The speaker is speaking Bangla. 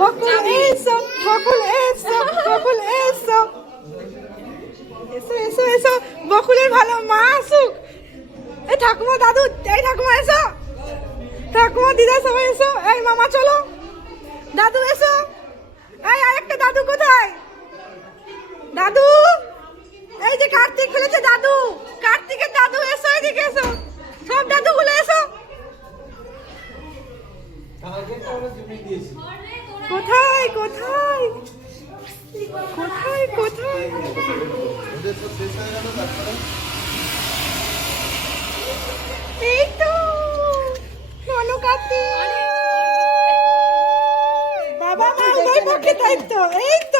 বকুল এসো, বকুল এসো, বকুল এসো, এসো এসো এসো, বকুলের ভালো মা আসুক। এই ঠাকুমা দাদু, এই ঠাকুমা এসো, ঠাকুমা দিদা সবাই এসো। এই মামা চলো, দাদু এসো। এই আরেকটা দাদু কোথায়? দাদু, এই যে কার্তিক ফেলেছে দাদু, কার্তিকের দাদু এসো, এদিকে এসো, সব দাদুগুলো এসো। কোথায় কোথায় কোথায় কোথায়? এই তো ননু কার্তিক, বাবা মা উভয় পক্ষে, তাই তো, এই তো